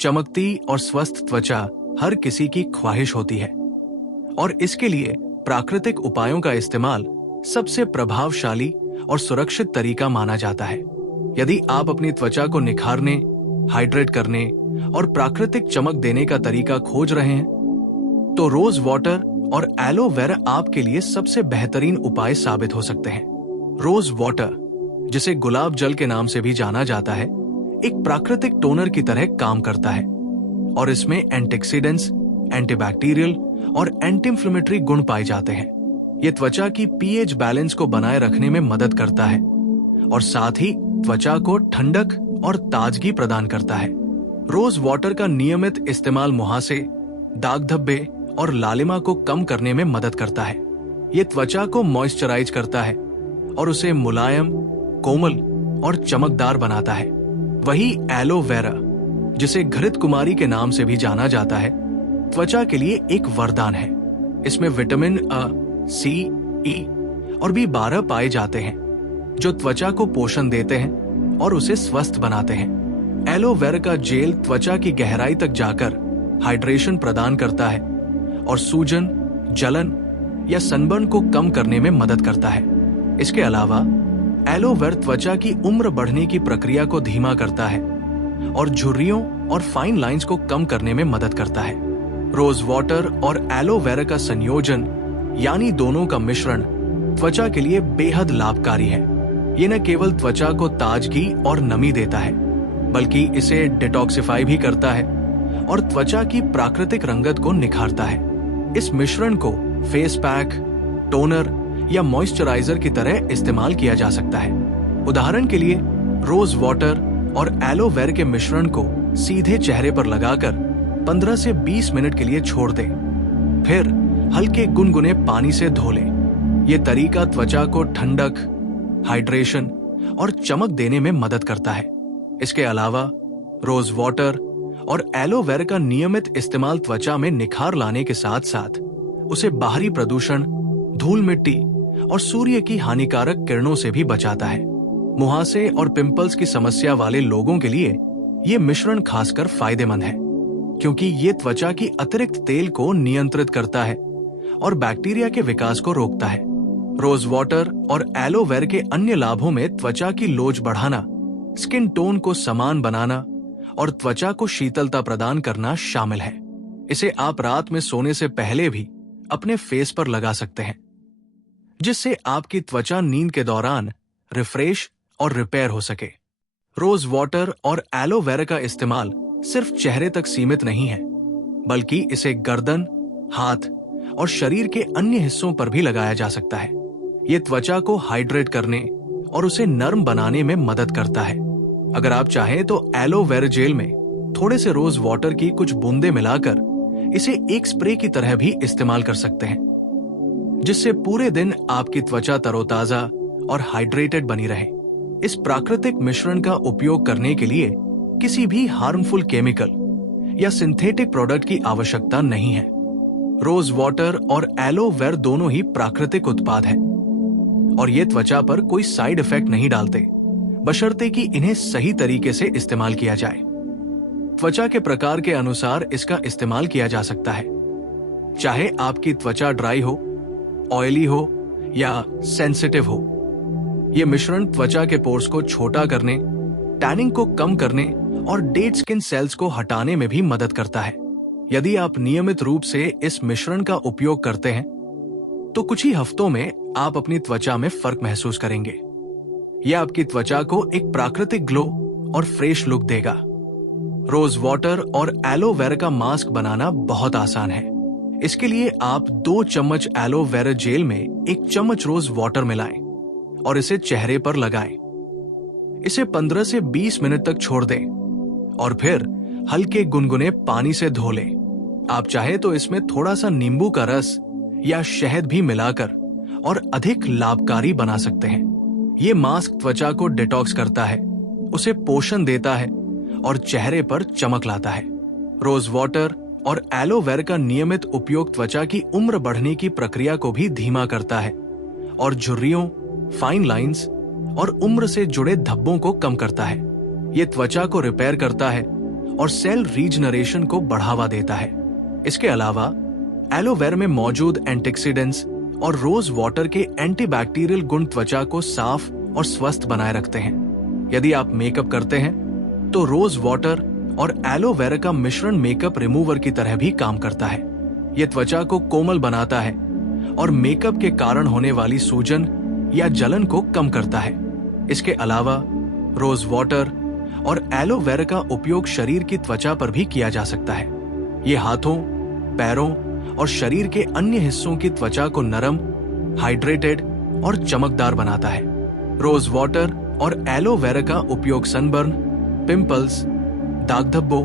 चमकती और स्वस्थ त्वचा हर किसी की ख्वाहिश होती है और इसके लिए प्राकृतिक उपायों का इस्तेमाल सबसे प्रभावशाली और सुरक्षित तरीका माना जाता है। यदि आप अपनी त्वचा को निखारने, हाइड्रेट करने और प्राकृतिक चमक देने का तरीका खोज रहे हैं, तो रोज वाटर और एलोवेरा आपके लिए सबसे बेहतरीन उपाय साबित हो सकते हैं। रोज वाटर, जिसे गुलाब जल के नाम से भी जाना जाता है, एक प्राकृतिक टोनर की तरह काम करता है और इसमें एंटीऑक्सीडेंट्स, एंटीबैक्टीरियल और एंटी इंफ्लेमेटरी गुण पाए जाते हैं। यह त्वचा की पीएच बैलेंस को बनाए रखने में मदद करता है और साथ ही त्वचा को ठंडक और ताजगी प्रदान करता है। रोज वाटर का नियमित इस्तेमाल मुहासे, दाग धब्बे और लालिमा को कम करने में मदद करता है। यह त्वचा को मॉइस्चराइज करता है और उसे मुलायम, कोमल और चमकदार बनाता है। वही एलोवेरा, जिसे घृत कुमारी के नाम से भी जाना जाता है, त्वचा के लिए एक वरदान है। इसमें विटामिन अ, सी, ई और बी12 पाए जाते हैं, जो त्वचा को पोषण देते हैं और उसे स्वस्थ बनाते हैं। एलोवेरा का जेल त्वचा की गहराई तक जाकर हाइड्रेशन प्रदान करता है और सूजन, जलन या सनबर्न को कम करने में मदद करता है। इसके अलावा एलोवेरा त्वचा की उम्र बढ़ने की प्रक्रिया को धीमा करता है और झुर्रियों और फाइन लाइंस को कम करने में मदद करता है। रोज वाटर और एलोवेरा का संयोजन, यानी दोनों का मिश्रण, त्वचा के लिए बेहद लाभकारी है। ये न केवल त्वचा को ताजगी और नमी देता है, बल्कि इसे डिटॉक्सिफाई भी करता है और त्वचा की प्राकृतिक रंगत को निखारता है। इस मिश्रण को फेस पैक, टोनर या मॉइस्चराइजर की तरह इस्तेमाल किया जा सकता है। उदाहरण के लिए रोज वाटर और एलोवेरा के मिश्रण को सीधे चेहरे पर लगाकर 15 से 20 मिनट के लिए छोड़ दें। फिर हल्के गुनगुने पानी से धो लें। यह तरीका त्वचा को ठंडक, हाइड्रेशन और चमक देने में मदद करता है। इसके अलावा रोज वाटर और एलोवेरा का नियमित इस्तेमाल त्वचा में निखार लाने के साथ साथ उसे बाहरी प्रदूषण, धूल मिट्टी और सूर्य की हानिकारक किरणों से भी बचाता है। मुहासे और पिंपल्स की समस्या वाले लोगों के लिए ये मिश्रण खासकर फायदेमंद है, क्योंकि ये त्वचा की अतिरिक्त तेल को नियंत्रित करता है और बैक्टीरिया के विकास को रोकता है। रोज वाटर और एलोवेरा के अन्य लाभों में त्वचा की लोच बढ़ाना, स्किन टोन को समान बनाना और त्वचा को शीतलता प्रदान करना शामिल है। इसे आप रात में सोने से पहले भी अपने फेस पर लगा सकते हैं, जिससे आपकी त्वचा नींद के दौरान रिफ्रेश और रिपेयर हो सके। रोज वाटर और एलोवेरा का इस्तेमाल सिर्फ चेहरे तक सीमित नहीं है, बल्कि इसे गर्दन, हाथ और शरीर के अन्य हिस्सों पर भी लगाया जा सकता है। ये त्वचा को हाइड्रेट करने और उसे नर्म बनाने में मदद करता है। अगर आप चाहें तो एलोवेरा जेल में थोड़े से रोज वाटर की कुछ बूंदें मिलाकर इसे एक स्प्रे की तरह भी इस्तेमाल कर सकते हैं, जिससे पूरे दिन आपकी त्वचा तरोताजा और हाइड्रेटेड बनी रहे। इस प्राकृतिक मिश्रण का उपयोग करने के लिए किसी भी हार्मफुल केमिकल या सिंथेटिक प्रोडक्ट की आवश्यकता नहीं है। रोज वाटर और एलोवेरा दोनों ही प्राकृतिक उत्पाद हैं और ये त्वचा पर कोई साइड इफेक्ट नहीं डालते, बशर्ते कि इन्हें सही तरीके से इस्तेमाल किया जाए। त्वचा के प्रकार के अनुसार इसका इस्तेमाल किया जा सकता है, चाहे आपकी त्वचा ड्राई हो, ऑयली हो या सेंसिटिव हो। यह मिश्रण त्वचा के पोर्स को छोटा करने, टैनिंग को कम करने और डेड स्किन सेल्स को हटाने में भी मदद करता है। यदि आप नियमित रूप से इस मिश्रण का उपयोग करते हैं, तो कुछ ही हफ्तों में आप अपनी त्वचा में फर्क महसूस करेंगे। यह आपकी त्वचा को एक प्राकृतिक ग्लो और फ्रेश लुक देगा। रोज वाटर और एलोवेरा का मास्क बनाना बहुत आसान है। इसके लिए आप 2 चम्मच एलोवेरा जेल में 1 चम्मच रोज वाटर मिलाएं और इसे चेहरे पर लगाएं। इसे 15 से 20 मिनट तक छोड़ दें और फिर हल्के गुनगुने पानी से धो लें। आप चाहे तो इसमें थोड़ा सा नींबू का रस या शहद भी मिलाकर और अधिक लाभकारी बना सकते हैं। ये मास्क त्वचा को डिटॉक्स करता है, उसे पोषण देता है और चेहरे पर चमक लाता है। रोज वाटर और एलोवेरा का नियमित उपयोग त्वचा की उम्र बढ़ने की प्रक्रिया को भी धीमा करता है और झुर्रियों, फाइन लाइंस और उम्र से जुड़े धब्बों को कम करता है। ये त्वचा को रिपेयर करता है और सेल रीजनरेशन को बढ़ावा देता है। इसके अलावा एलोवेरा में मौजूद एंटीऑक्सीडेंट्स और रोज वाटर के एंटीबैक्टीरियल गुण त्वचा को साफ और स्वस्थ बनाए रखते हैं। यदि आप मेकअप करते हैं तो रोज वाटर और एलोवेरा का मिश्रण मेकअप रिमूवर की तरह भी काम करता है। यह त्वचा को कोमल बनाता है और मेकअप के कारण होने वाली सूजन या जलन को कम करता है। इसके अलावा रोज वाटर और एलोवेरा का उपयोग शरीर की त्वचा पर भी किया जा सकता है। ये हाथों, पैरों और शरीर के अन्य हिस्सों की त्वचा को नरम, हाइड्रेटेड और चमकदार बनाता है। रोज वाटर और एलोवेरा का उपयोग सनबर्न, पिंपल्स, दाग धब्बों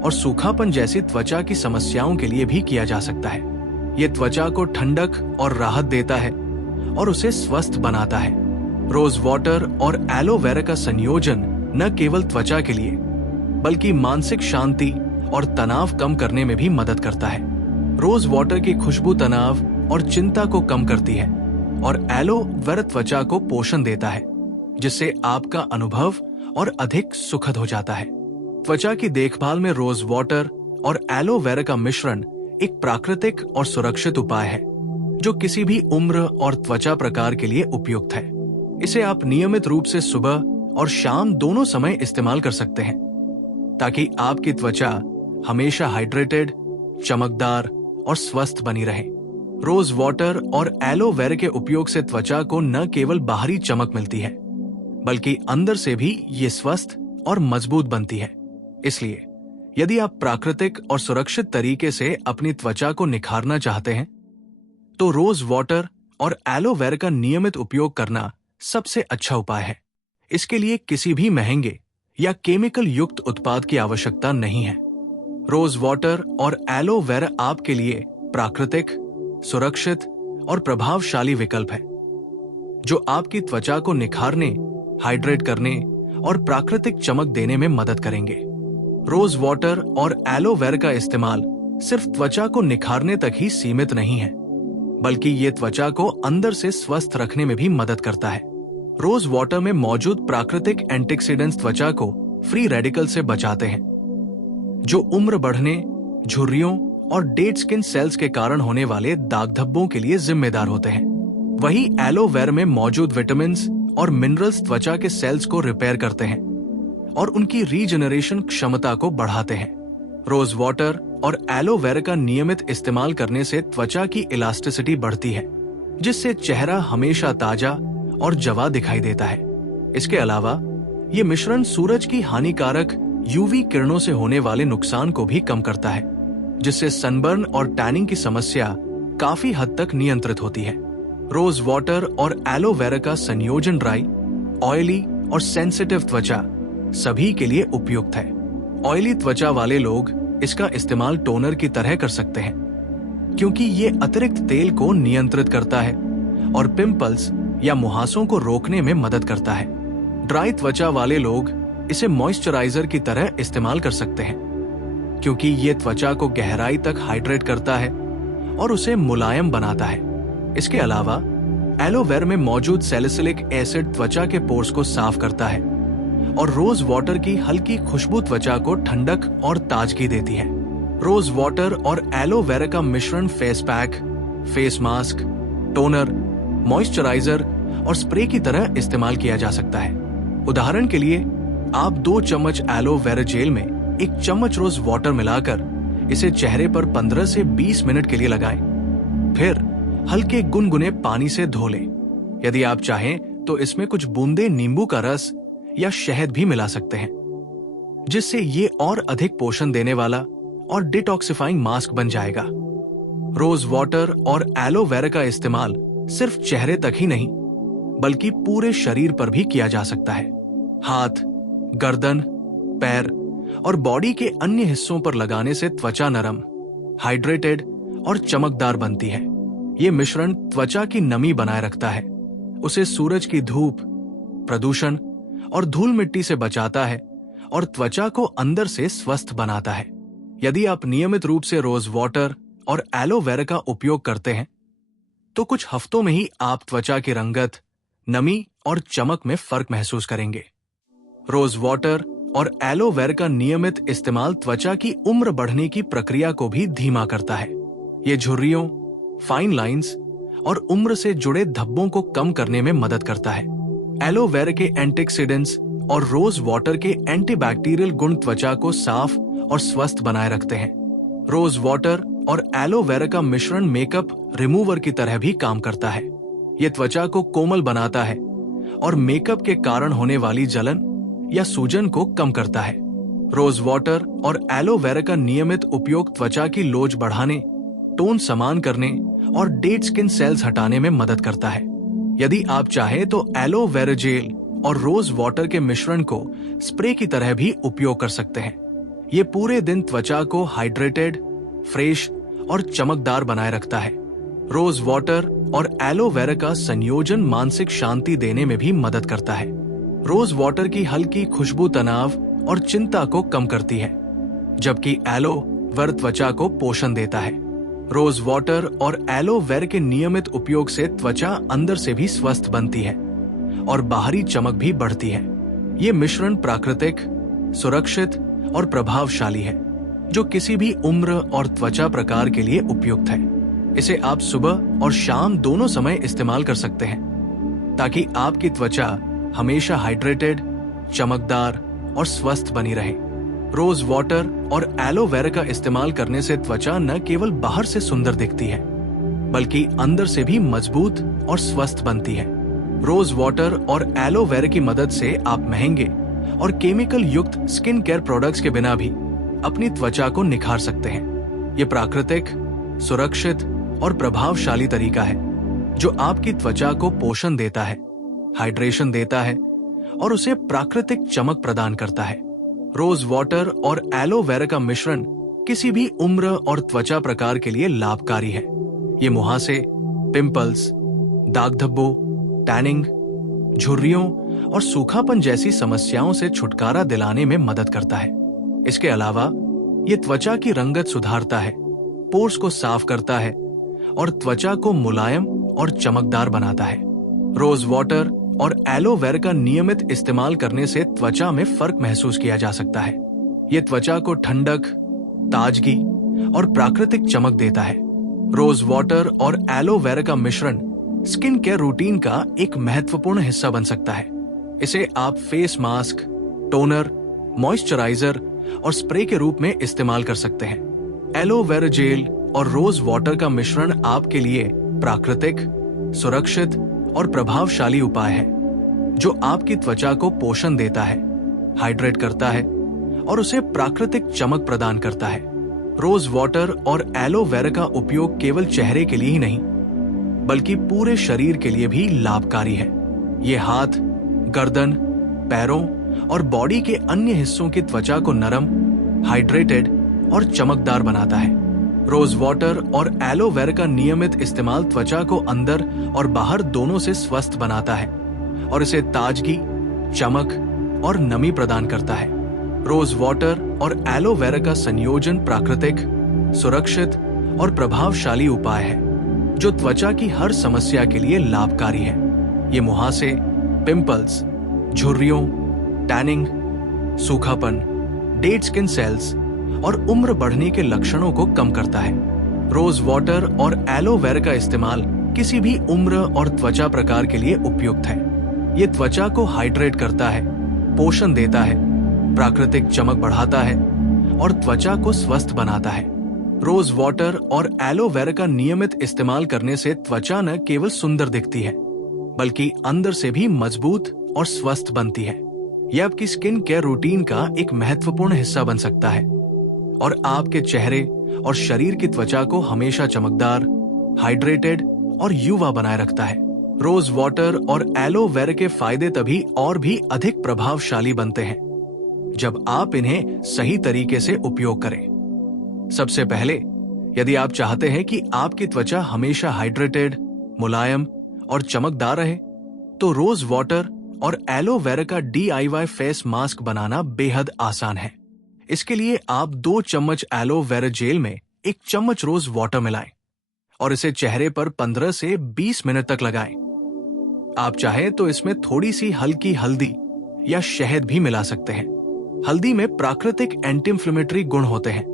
और सूखापन जैसी त्वचा की समस्याओं के लिए भी किया जा सकता है। यह त्वचा को ठंडक और राहत देता है और उसे स्वस्थ बनाता है। रोज वाटर और एलोवेरा का संयोजन न केवल त्वचा के लिए बल्कि मानसिक शांति और तनाव कम करने में भी मदद करता है। रोज वाटर की खुशबू तनाव और चिंता को कम करती है और एलोवेरा त्वचा को पोषण देता है, जिससे आपका अनुभव और अधिक सुखद हो जाता है। त्वचा की देखभाल में रोज वाटर और एलोवेरा का मिश्रण एक प्राकृतिक और सुरक्षित उपाय है, जो किसी भी उम्र और त्वचा प्रकार के लिए उपयुक्त है। इसे आप नियमित रूप से सुबह और शाम दोनों समय इस्तेमाल कर सकते हैं, ताकि आपकी त्वचा हमेशा हाइड्रेटेड, चमकदार और स्वस्थ बनी रहे। रोज वाटर और एलोवेरा के उपयोग से त्वचा को न केवल बाहरी चमक मिलती है, बल्कि अंदर से भी ये स्वस्थ और मजबूत बनती है। इसलिए यदि आप प्राकृतिक और सुरक्षित तरीके से अपनी त्वचा को निखारना चाहते हैं, तो रोज वाटर और एलोवेरा का नियमित उपयोग करना सबसे अच्छा उपाय है। इसके लिए किसी भी महंगे या केमिकल युक्त उत्पाद की आवश्यकता नहीं है। रोज वाटर और एलोवेरा आपके लिए प्राकृतिक, सुरक्षित और प्रभावशाली विकल्प है, जो आपकी त्वचा को निखारने, हाइड्रेट करने और प्राकृतिक चमक देने में मदद करेंगे। रोज वाटर और एलोवेरा का इस्तेमाल सिर्फ त्वचा को निखारने तक ही सीमित नहीं है, बल्कि ये त्वचा को अंदर से स्वस्थ रखने में भी मदद करता है। रोज वाटर में मौजूद प्राकृतिक एंटीऑक्सीडेंट्स त्वचा को फ्री रेडिकल से बचाते हैं, जो उम्र बढ़ने, झुर्रियों और डेड स्किन सेल्स के कारण होने वाले दाग धब्बों के लिए जिम्मेदार होते हैं। वहीं एलोवेरा में मौजूद विटामिन्स और मिनरल्स त्वचा के सेल्स को रिपेयर करते हैं और उनकी रीजनरेशन क्षमता को बढ़ाते हैं। रोज वाटर और एलोवेरा का नियमित इस्तेमाल करने से त्वचा की इलास्टिसिटी बढ़ती है, जिससे चेहरा हमेशा ताजा और जवा दिखाई देता है। इसके अलावा ये मिश्रण सूरज की हानिकारक यूवी किरणों से होने वाले नुकसान को भी कम करता है, जिससे सनबर्न और टैनिंग की समस्या काफी हद तक नियंत्रित होती है। रोज वाटर और एलोवेरा का संयोजन ड्राई, ऑयली और सेंसिटिव त्वचा सभी के लिए उपयुक्त है। ऑयली त्वचा वाले लोग इसका इस्तेमाल टोनर की तरह कर सकते हैं, क्योंकि ये अतिरिक्त तेल को नियंत्रित करता है और पिंपल्स या मुहासों को रोकने में मदद करता है। ड्राई त्वचा वाले लोग इसे मॉइस्चराइजर की तरह इस्तेमाल कर सकते हैं, क्योंकि ये त्वचा को गहराई तक हाइड्रेट करता है और उसे मुलायम बनाता है। इसके अलावा एलोवेरा में मौजूद सैलिसिलिक एसिड त्वचा के पोर्स को साफ करता है और रोज वाटर की हल्की खुशबू त्वचा को ठंडक और ताजगी देती है। रोज वाटर और एलोवेरा का मिश्रण face pack, face mask, toner, moisturiser और स्प्रे की तरह इस्तेमाल किया जा सकता है। उदाहरण के लिए, आप 2 चम्मच एलोवेरा जेल में 1 चम्मच रोज वाटर मिलाकर इसे चेहरे पर 15 से 20 मिनट के लिए लगाएं। फिर हल्के गुनगुने पानी से धो लें। यदि आप चाहें तो इसमें कुछ बूंदे नींबू का रस या शहद भी मिला सकते हैं, जिससे ये और अधिक पोषण देने वाला और डिटॉक्सिफाइंग मास्क बन जाएगा। रोज वाटर और एलोवेरा का इस्तेमाल सिर्फ चेहरे तक ही नहीं, बल्कि पूरे शरीर पर भी किया जा सकता है। हाथ, गर्दन, पैर और बॉडी के अन्य हिस्सों पर लगाने से त्वचा नरम, हाइड्रेटेड और चमकदार बनती है। ये मिश्रण त्वचा की नमी बनाए रखता है, उसे सूरज की धूप, प्रदूषण और धूल मिट्टी से बचाता है और त्वचा को अंदर से स्वस्थ बनाता है। यदि आप नियमित रूप से रोज वाटर और एलोवेरा का उपयोग करते हैं, तो कुछ हफ्तों में ही आप त्वचा की रंगत, नमी और चमक में फर्क महसूस करेंगे। रोज वाटर और एलोवेरा का नियमित इस्तेमाल त्वचा की उम्र बढ़ने की प्रक्रिया को भी धीमा करता है। ये झुर्रियों, फाइन लाइंस और उम्र से जुड़े धब्बों को कम करने में मदद करता है। एलोवेरा के एंटीऑक्सीडेंट्स और रोज वाटर के एंटीबैक्टीरियल गुण त्वचा को साफ और स्वस्थ बनाए रखते हैं। रोज वाटर और एलोवेरा का मिश्रण मेकअप रिमूवर की तरह भी काम करता है। यह त्वचा को कोमल बनाता है और मेकअप के कारण होने वाली जलन या सूजन को कम करता है। रोज वाटर और एलोवेरा का नियमित उपयोग त्वचा की लोच बढ़ाने, टोन समान करने और डेड स्किन सेल्स हटाने में मदद करता है। यदि आप चाहें तो एलोवेरा जेल और रोज वाटर के मिश्रण को स्प्रे की तरह भी उपयोग कर सकते हैं। ये पूरे दिन त्वचा को हाइड्रेटेड, फ्रेश और चमकदार बनाए रखता है। रोज वाटर और एलोवेरा का संयोजन मानसिक शांति देने में भी मदद करता है। रोज वाटर की हल्की खुशबू तनाव और चिंता को कम करती है, जबकि एलोवेरा त्वचा को पोषण देता है। रोज वाटर और एलोवेरा के नियमित उपयोग से त्वचा अंदर से भी स्वस्थ बनती है और बाहरी चमक भी बढ़ती है। ये मिश्रण प्राकृतिक, सुरक्षित और प्रभावशाली है, जो किसी भी उम्र और त्वचा प्रकार के लिए उपयुक्त है। इसे आप सुबह और शाम दोनों समय इस्तेमाल कर सकते हैं, ताकि आपकी त्वचा हमेशा हाइड्रेटेड, चमकदार और स्वस्थ बनी रहे। रोज वाटर और एलोवेरा का इस्तेमाल करने से त्वचा न केवल बाहर से सुंदर दिखती है, बल्कि अंदर से भी मजबूत और स्वस्थ बनती है। रोज वाटर और एलोवेरा की मदद से आप महंगे और केमिकल युक्त स्किन केयर प्रोडक्ट्स के बिना भी अपनी त्वचा को निखार सकते हैं। ये प्राकृतिक, सुरक्षित और प्रभावशाली तरीका है, जो आपकी त्वचा को पोषण देता है, हाइड्रेशन देता है और उसे प्राकृतिक चमक प्रदान करता है। रोज वाटर और एलोवेरा का मिश्रण किसी भी उम्र और त्वचा प्रकार के लिए लाभकारी है। ये मुहासे, पिंपल्स, दाग धब्बों, टैनिंग, झुर्रियों और सूखापन जैसी समस्याओं से छुटकारा दिलाने में मदद करता है। इसके अलावा ये त्वचा की रंगत सुधारता है, पोर्स को साफ करता है और त्वचा को मुलायम और चमकदार बनाता है। रोज वाटर और एलोवेरा का नियमित इस्तेमाल करने से त्वचा में फर्क महसूस किया जा सकता है। ये त्वचा को ठंडक, ताजगी और प्राकृतिक चमक देता है। रोज वाटर और एलोवेरा का मिश्रण स्किन केयर रूटीन का एक महत्वपूर्ण हिस्सा बन सकता है। इसे आप फेस मास्क, टोनर, मॉइस्चराइजर और स्प्रे के रूप में इस्तेमाल कर सकते हैं। एलोवेरा जेल और रोज वाटर का मिश्रण आपके लिए प्राकृतिक, सुरक्षित और प्रभावशाली उपाय है, जो आपकी त्वचा को पोषण देता है, हाइड्रेट करता है और उसे प्राकृतिक चमक प्रदान करता है। रोज वाटर और एलोवेरा का उपयोग केवल चेहरे के लिए ही नहीं, बल्कि पूरे शरीर के लिए भी लाभकारी है। ये हाथ, गर्दन, पैरों और बॉडी के अन्य हिस्सों की त्वचा को नरम, हाइड्रेटेड और चमकदार बनाता है। रोज वाटर और एलोवेरा का नियमित इस्तेमाल त्वचा को अंदर और बाहर दोनों से स्वस्थ बनाता है और इसे ताजगी, चमक और नमी प्रदान करता है। रोज वाटर और एलोवेरा का संयोजन प्राकृतिक, सुरक्षित और प्रभावशाली उपाय है, जो त्वचा की हर समस्या के लिए लाभकारी है। ये मुहासे, पिंपल्स, झुर्रियों, टैनिंग, सूखापन, डेड स्किन सेल्स और उम्र बढ़ने के लक्षणों को कम करता है। रोज वाटर और एलोवेरा का इस्तेमाल किसी भी उम्र और त्वचा प्रकार के लिए उपयुक्त है। ये त्वचा को हाइड्रेट करता है, पोषण देता है, प्राकृतिक चमक बढ़ाता है और त्वचा को स्वस्थ बनाता है। रोज वाटर और एलोवेरा का नियमित इस्तेमाल करने से त्वचा न केवल सुंदर दिखती है, बल्कि अंदर से भी मजबूत और स्वस्थ बनती है। यह आपकी स्किन केयर रूटीन का एक महत्वपूर्ण हिस्सा बन सकता है और आपके चेहरे और शरीर की त्वचा को हमेशा चमकदार, हाइड्रेटेड और युवा बनाए रखता है। रोज वाटर और एलोवेरा के फायदे तभी और भी अधिक प्रभावशाली बनते हैं जब आप इन्हें सही तरीके से उपयोग करें। सबसे पहले, यदि आप चाहते हैं कि आपकी त्वचा हमेशा हाइड्रेटेड, मुलायम और चमकदार रहे, तो रोज वाटर और एलोवेरा का DIY फेस मास्क बनाना बेहद आसान है। इसके लिए आप 2 चम्मच एलोवेरा जेल में 1 चम्मच रोज वाटर मिलाएं और इसे चेहरे पर 15 से 20 मिनट तक लगाएं। आप चाहें तो इसमें थोड़ी सी हल्की हल्दी या शहद भी मिला सकते हैं। हल्दी में प्राकृतिक एंटी इंफ्लेमेटरी गुण होते हैं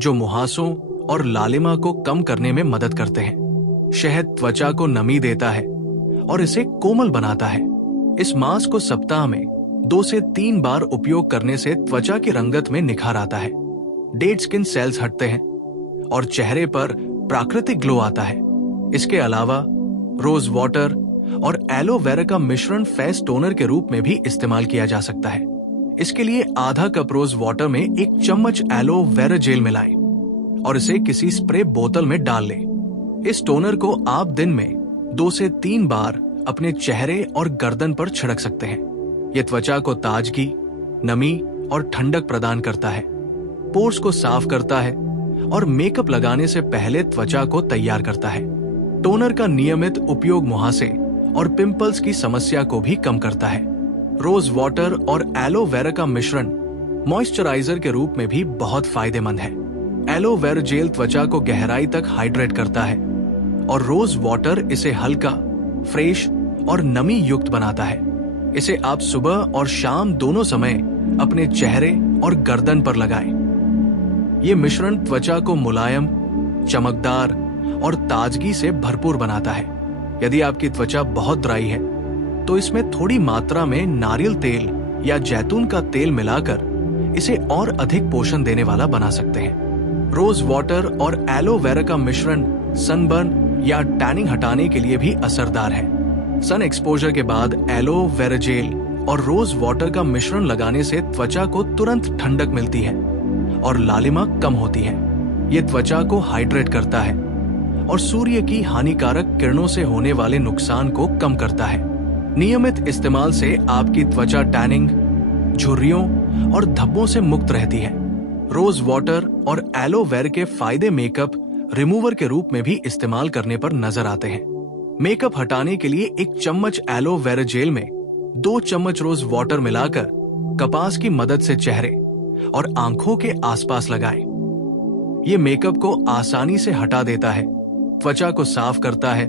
जो मुहासों और लालिमा को कम करने में मदद करते हैं। शहद त्वचा को नमी देता है और इसे कोमल बनाता है। इस मास्क को सप्ताह में 2 से 3 बार उपयोग करने से त्वचा की रंगत में निखार आता है, डेड स्किन सेल्स हटते हैं और चेहरे पर प्राकृतिक ग्लो आता है। इसके अलावा रोज वाटर और एलोवेरा का मिश्रण फेस टोनर के रूप में भी इस्तेमाल किया जा सकता है। इसके लिए आधा कप रोज वाटर में 1 चम्मच एलोवेरा जेल मिलाएं और इसे किसी स्प्रे बोतल में डाल लें। इस टोनर को आप दिन में 2 से 3 बार अपने चेहरे और गर्दन पर छिड़क सकते हैं। यह त्वचा को ताजगी, नमी और ठंडक प्रदान करता है, पोर्स को साफ करता है और मेकअप लगाने से पहले त्वचा को तैयार करता है। टोनर का नियमित उपयोग मुहासे और पिंपल्स की समस्या को भी कम करता है। रोज वाटर और एलोवेरा का मिश्रण मॉइस्चराइजर के रूप में भी बहुत फायदेमंद है। एलोवेरा जेल त्वचा को गहराई तक हाइड्रेट करता है और रोज वाटर इसे हल्का, फ्रेश और नमी युक्त बनाता है। इसे आप सुबह और शाम दोनों समय अपने चेहरे और गर्दन पर लगाएं। ये मिश्रण त्वचा को मुलायम, चमकदार और ताजगी से भरपूर बनाता है। यदि आपकी त्वचा बहुत ड्राई है तो इसमें थोड़ी मात्रा में नारियल तेल या जैतून का तेल मिलाकर इसे और अधिक पोषण देने वाला बना सकते हैं। रोज वाटर और एलोवेरा का मिश्रण सनबर्न या टैनिंग हटाने के लिए भी असरदार है। सन एक्सपोजर के बाद एलोवेरा जेल और रोज वाटर का मिश्रण लगाने से त्वचा को तुरंत ठंडक मिलती है और लालिमा कम होती है। ये त्वचा को हाइड्रेट करता है और सूर्य की हानिकारक किरणों से होने वाले नुकसान को कम करता है। नियमित इस्तेमाल से आपकी त्वचा टैनिंग, झुर्रियों और धब्बों से मुक्त रहती है। रोज वाटर और एलोवेरा के फायदे मेकअप रिमूवर के रूप में भी इस्तेमाल करने पर नजर आते हैं। मेकअप हटाने के लिए 1 चम्मच एलोवेरा जेल में 2 चम्मच रोज वाटर मिलाकर कपास की मदद से चेहरे और आंखों के आसपास लगाएं। ये मेकअप को आसानी से हटा देता है, त्वचा को साफ करता है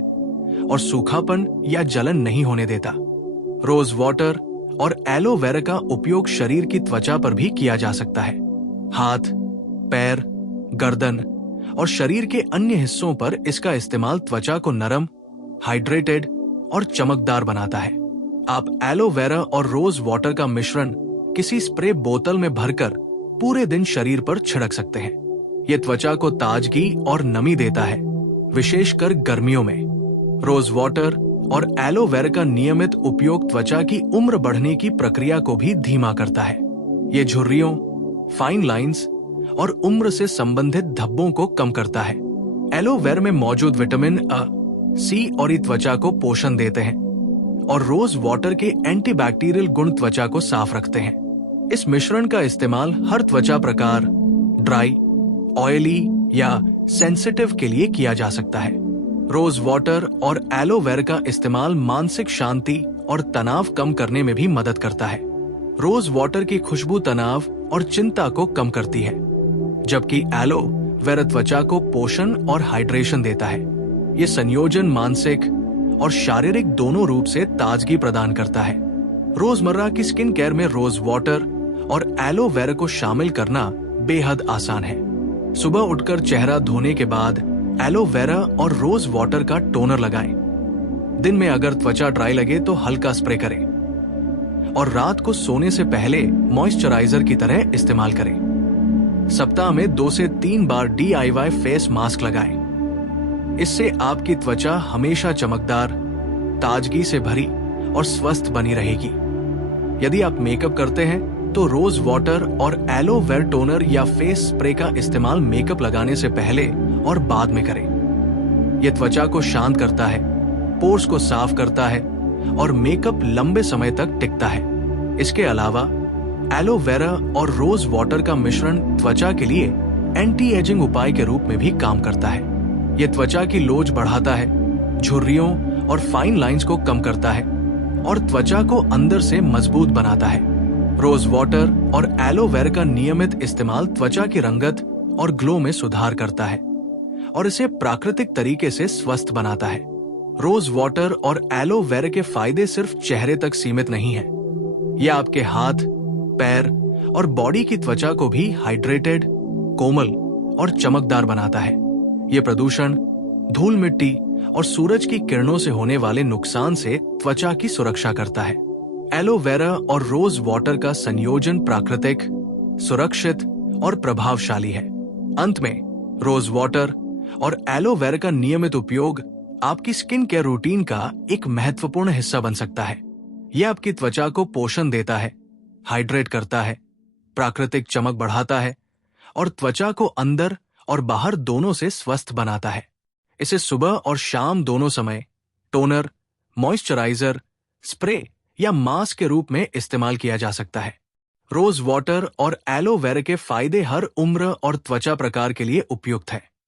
और सूखापन या जलन नहीं होने देता। रोज वाटर और एलोवेरा का उपयोग शरीर की त्वचा पर भी किया जा सकता है। हाथ, पैर, गर्दन और शरीर के अन्य हिस्सों पर इसका इस्तेमाल त्वचा को नरम, हाइड्रेटेड और चमकदार बनाता है। आप एलोवेरा और रोज वाटर का मिश्रण किसी स्प्रे बोतल में भरकर पूरे दिन शरीर पर छिड़क सकते हैं। यह त्वचा को ताजगी और नमी देता है, विशेषकर गर्मियों में। रोज वाटर और एलोवेरा का नियमित उपयोग त्वचा की उम्र बढ़ने की प्रक्रिया को भी धीमा करता है। ये झुर्रियों, फाइन लाइंस और उम्र से संबंधित धब्बों को कम करता है। एलोवेरा में मौजूद विटामिन अ, सी और ई त्वचा को पोषण देते हैं और रोज वाटर के एंटीबैक्टीरियल गुण त्वचा को साफ रखते हैं। इस मिश्रण का इस्तेमाल हर त्वचा प्रकार, ड्राई, ऑयली या सेंसिटिव के लिए किया जा सकता है। रोज वाटर और एलोवेरा का इस्तेमाल मानसिक शांति और तनाव कम करने में भी मदद करता है। रोज वाटर की खुशबू तनाव और चिंता को कम करती है, जबकि एलोवेरा त्वचा को पोषण और हाइड्रेशन देता है। ये संयोजन मानसिक और शारीरिक दोनों रूप से ताजगी प्रदान करता है। रोजमर्रा की स्किन केयर में रोज वाटर और एलोवेरा को शामिल करना बेहद आसान है। सुबह उठकर चेहरा धोने के बाद एलोवेरा और रोज वाटर का टोनर लगाएं। दिन में अगर त्वचा ड्राई लगे तो हल्का स्प्रे करें और रात को सोने से पहले मॉइस्चराइजर की तरह इस्तेमाल करें। सप्ताह में 2 से 3 बार DIY फेस मास्क लगाएं। इससे आपकी त्वचा हमेशा चमकदार, ताजगी से भरी और स्वस्थ बनी रहेगी। यदि आप मेकअप करते हैं तो रोज वाटर और एलोवेरा टोनर या फेस स्प्रे का इस्तेमाल मेकअप लगाने से पहले और बाद में करें। यह त्वचा को शांत करता है, पोर्स को साफ करता है और मेकअप लंबे समय तक टिकता है। इसके अलावा एलोवेरा और रोज वाटर का मिश्रण त्वचा के लिए एंटी एजिंग उपाय के रूप में भी काम करता है। यह त्वचा की लोच बढ़ाता है, झुर्रियों और फाइन लाइंस को कम करता है और त्वचा को अंदर से मजबूत बनाता है। रोज वाटर और एलोवेरा का नियमित इस्तेमाल त्वचा की रंगत और ग्लो में सुधार करता है और इसे प्राकृतिक तरीके से स्वस्थ बनाता है। रोज वाटर और एलोवेरा के फायदे सिर्फ चेहरे तक सीमित नहीं हैं। ये आपके हाथ, पैर और बॉडी की त्वचा को भी हाइड्रेटेड, कोमल और चमकदार बनाता है। ये प्रदूषण, धूल मिट्टी और सूरज की किरणों से होने वाले नुकसान से त्वचा की सुरक्षा करता है। एलोवेरा और रोज वाटर का संयोजन प्राकृतिक, सुरक्षित और प्रभावशाली है। अंत में, रोज वाटर और एलोवेरा का नियमित उपयोग आपकी स्किन केयर रूटीन का एक महत्वपूर्ण हिस्सा बन सकता है। यह आपकी त्वचा को पोषण देता है, हाइड्रेट करता है, प्राकृतिक चमक बढ़ाता है और त्वचा को अंदर और बाहर दोनों से स्वस्थ बनाता है। इसे सुबह और शाम दोनों समय टोनर, मॉइस्चराइजर, स्प्रे या मास्क के रूप में इस्तेमाल किया जा सकता है। रोज वाटर और एलोवेरा के फायदे हर उम्र और त्वचा प्रकार के लिए उपयुक्त है।